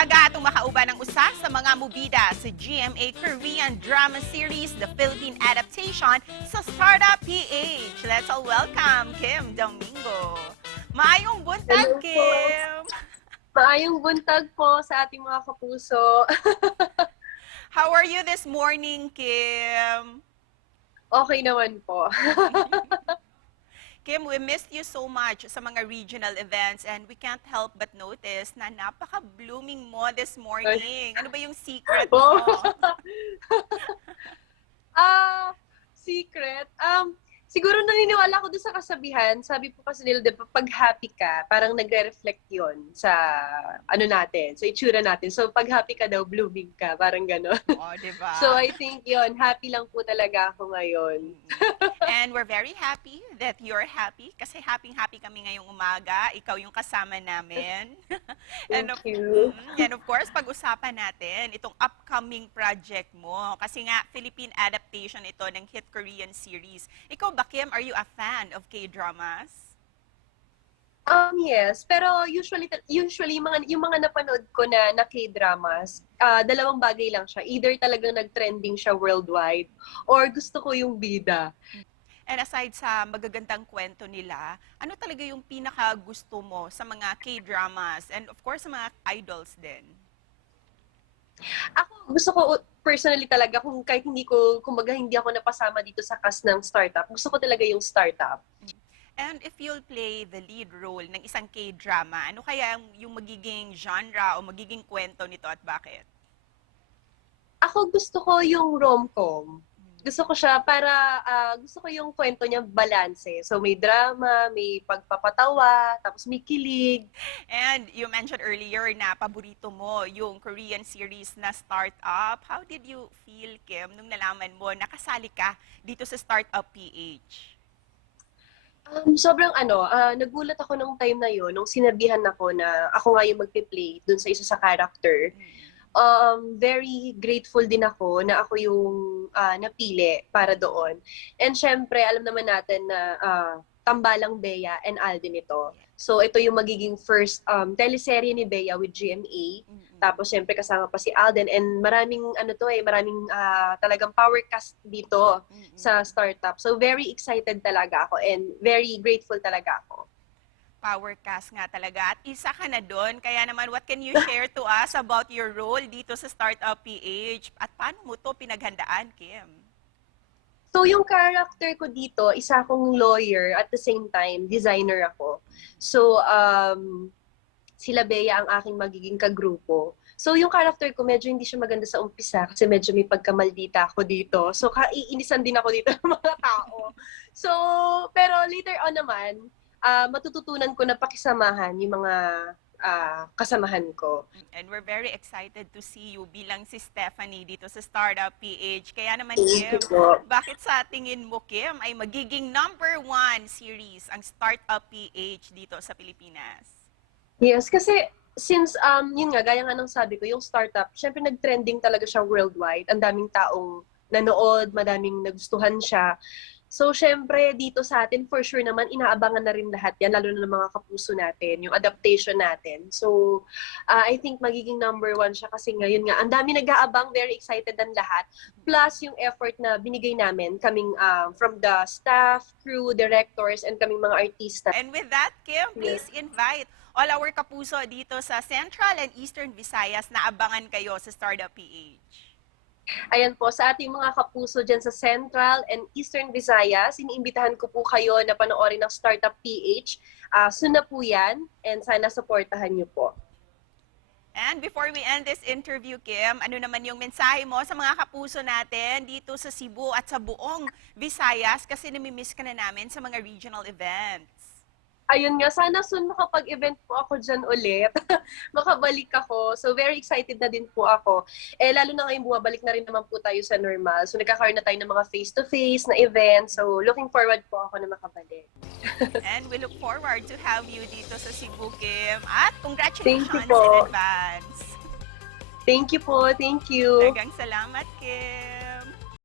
Nagtsaga atong makauban ng usa sa mga mubida sa GMA Korean drama series, the Philippine adaptation sa Startup PH. Let's all welcome Kim Domingo. Maayong buntag, Hello po. Kim! Maayong buntag po sa ating mga kapuso. How are you this morning, Kim? Okay naman po. Kim, we missed you so much sa mga regional events and we can't help but notice na napaka-blooming mo this morning. Ano ba yung secret mo? Secret. Siguro naniniwala ako doon sa kasabihan. Sabi po kasi nila, diba, pag happy ka, parang nagre-reflect yon sa ano natin, sa itsura natin. So, pag happy ka daw, blooming ka. Parang gano'n. Oh, diba? So, I think yon happy lang po talaga ako ngayon. And we're very happy that you're happy kasi happy-happy kami ngayong umaga. Ikaw yung kasama namin. Thank you. And of course, pag-usapan natin itong upcoming project mo. Kasi nga, Philippine adaptation ito ng hit Korean series. Ikaw ba, Kim, are you a fan of K-dramas? Yes, pero usually yung mga napanood ko na K-dramas, dalawang bagay lang siya. Either talagang nag-trending siya worldwide or gusto ko yung bida. And aside sa magagandang kwento nila, ano talaga yung pinaka gusto mo sa mga K-dramas and of course sa mga idols din? Ako, gusto ko personally talaga, kung kahit kumbaga hindi ako napasama dito sa cast ng startup, gusto ko talaga yung startup. And if you'll play the lead role ng isang K-drama, ano kaya yung magiging genre o magiging kwento nito at bakit? Ako gusto ko yung rom-com. Gusto ko siya para, gusto ko yung kwento niya balanse. So may drama, may pagpapatawa, tapos may kilig. And you mentioned earlier na paborito mo yung Korean series na Startup. How did you feel, Kim, nung nalaman mo nakasali ka dito sa Startup PH? Sobrang nagulat ako nung time na yun, nung sinabihan ako na ako nga yung magpi-play dun sa isa sa character. Very grateful din ako na ako yung napili para doon. And syempre, alam naman natin na tambalang Bea and Alden ito. So ito yung magiging first teleserye ni Bea with GMA. Tapos syempre kasama pa si Alden and maraming talagang power cast dito sa startup. So very excited talaga ako and very grateful talaga ako. Power cast nga talaga. At isa ka na doon. Kaya naman, what can you share to us about your role dito sa Startup PH? At paano mo to pinaghandaan, Kim? So yung character ko dito, isa akong lawyer at the same time, designer ako. So sila Bea ang aking magiging kagrupo. So yung character ko, medyo hindi siya maganda sa umpisa kasi medyo may pagkamaldita ako dito. So kaiinisan din ako dito ng mga tao. So, pero later on naman, matututunan ko na pakisamahan yung mga kasamahan ko. And we're very excited to see you bilang si Stephanie dito sa Startup PH. Kaya naman, Thank you Kim, po. bakit sa tingin mo, Kim, ay magiging #1 series ang Startup PH dito sa Pilipinas? Yes, kasi since, yun nga, gaya nga ng sabi ko, yung startup, syempre nag-trending talaga siya worldwide. Ang daming taong nanood, madaming nagustuhan siya. So, syempre, dito sa atin, for sure naman, inaabangan na rin lahat yan, lalo na ng mga kapuso natin, yung adaptation natin. So, I think magiging #1 siya kasi ngayon nga, ang dami nag-aabang, very excited ang lahat. Plus, yung effort na binigay namin, kaming from the staff, crew, directors, and kaming mga artista. And with that, Kim, please invite all our kapuso dito sa Central and Eastern Visayas na abangan kayo sa Startup PH. Ayan po, sa ating mga kapuso dyan sa Central and Eastern Visayas, iniimbitahan ko po kayo na panoorin ng Startup PH. Soon na po yan, and sana supportahan niyo po. And before we end this interview, Kim, ano naman yung mensahe mo sa mga kapuso natin dito sa Cebu at sa buong Visayas kasi namimiss ka na namin sa mga regional events? Ayun nga, sana soon makapag-event po ako dyan ulit. Makabalik ako. So, very excited na din po ako. Lalo na ngayon, bumabalik na rin naman po tayo sa normal. So, nagkakaroon na tayo ng mga face-to-face na event. So, looking forward po ako na makabalik. And we look forward to have you dito sa Cebu, Kim. At Thank you congratulations po. in advance. Thank you po. Thank you. Daghang salamat, Kim.